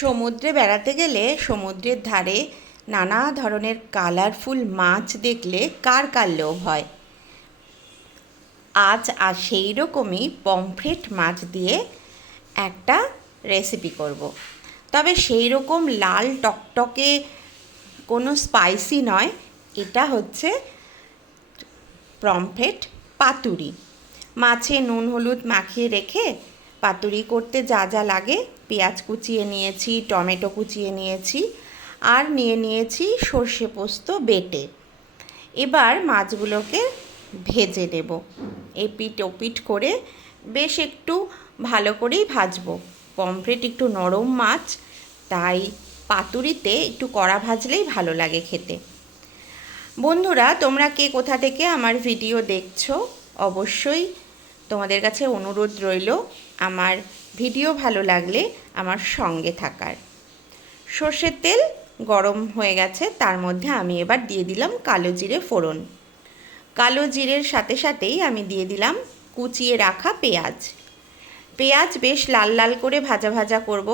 সমুদ্রে বেড়াতে গেলে সমুদ্রের ধারে নানা ধরনের কালারফুল মাছ দেখলে কার কার লোভ হয়। আজ আর সেই রকমই পমফ্রেট মাছ দিয়ে একটা রেসিপি করব। তবে সেই রকম লাল টকটকে কোনো স্পাইসি নয়, এটা হচ্ছে পমফ্রেট পাতুরি। মাছে নুন হলুদ মাখিয়ে রেখে পাতুরি করতে যা যা লাগে, পেঁয়াজ কুচিয়ে নিয়েছি, টমেটো কুচিয়ে নিয়েছি, আর নিয়ে নিয়েছি সর্ষে পোস্ত বেটে। এবার মাছগুলোকে ভেজে নেব, এপিট ওপিট করে বেশ একটু ভালো করেই ভাজবো। পমফ্রেট একটু নরম মাছ, তাই পাতুরিতে একটু কড়া ভাজলেই ভালো লাগে খেতে। বন্ধুরা, তোমরা কে কোথা থেকে আমার ভিডিও দেখছো, অবশ্যই তোমাদের কাছে অনুরোধ রইল আমার ভিডিও ভালো লাগলে আমার সঙ্গে থাকার। সর্ষের তেল গরম হয়ে গেছে, তার মধ্যে আমি এবার দিয়ে দিলাম কালো জিরে ফোড়ন। কালো জিরের সাথে সাথেই আমি দিয়ে দিলাম কুচিয়ে রাখা পেঁয়াজ। পেঁয়াজ বেশ লাল লাল করে ভাজা ভাজা করব।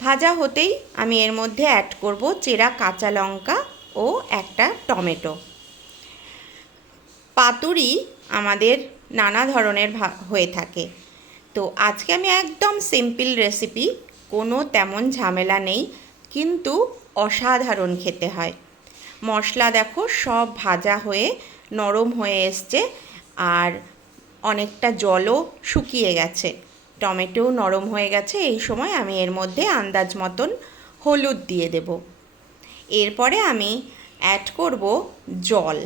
ভাজা হতেই আমি এর মধ্যে অ্যাড করব চেরা কাঁচা লঙ্কা ও একটা টমেটো। পাতুরি আমাদের নানা ধরনের হয়ে থাকে, তো আজকে আমি একদম সিম্পল রেসিপি, কোনো তেমন ঝামেলা নেই, কিন্তু অসাধারণ খেতে হয়। মশলা দেখো সব ভাজা হয়ে নরম হয়ে এসছে, আর অনেকটা জলও শুকিয়ে গেছে, টমেটোও নরম হয়ে গেছে। এই সময় আমি এর মধ্যে আন্দাজ মতন হলুদ দিয়ে দেব। এরপরে আমি অ্যাড করব জল।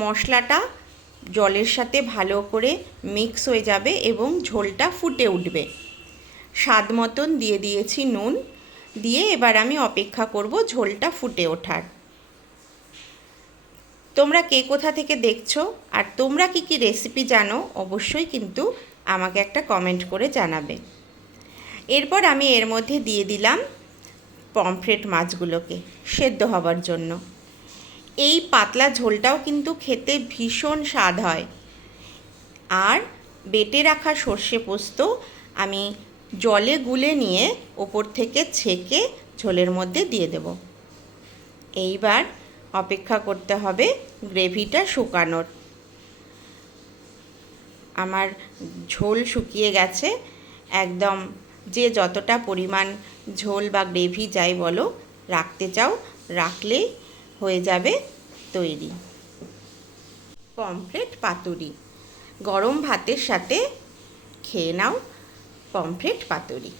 মশলাটা জলের সাথে ভালো করে মিক্স হয়ে যাবে এবং ঝোলটা ফুটে উঠবে। স্বাদ মতন দিয়ে দিয়েছি নুন, দিয়ে এবার আমি অপেক্ষা করব ঝোলটা ফুটে ওঠার। তোমরা কে কোথা থেকে দেখছো আর তোমরা কি কি রেসিপি জানো, অবশ্যই কিন্তু আমাকে একটা কমেন্ট করে জানাবে। এরপর আমি এর মধ্যে দিয়ে দিলাম পমফ্রেট মাছগুলোকে সেদ্ধ হবার জন্য। এই পাতলা ঝোলটাও কিন্তু খেতে ভীষণ স্বাদ হয়। আর বেটে রাখা সর্ষে পোস্ত আমি জলে গুলে নিয়ে ওপর থেকে ছেঁকে ঝোলের মধ্যে দিয়ে দেব। এইবার অপেক্ষা করতে হবে গ্রেভিটা শুকানোর। আমার ঝোল শুকিয়ে গেছে একদম। যে যতটা পরিমাণ ঝোল বা গ্রেভি যাই বলো রাখতে চাও, রাখলেই হয়ে যাবে তৈরি পমফ্রেট পাতুরি। গরম ভাতের সাথে খেয়ে নাও পমফ্রেট পাতুরি।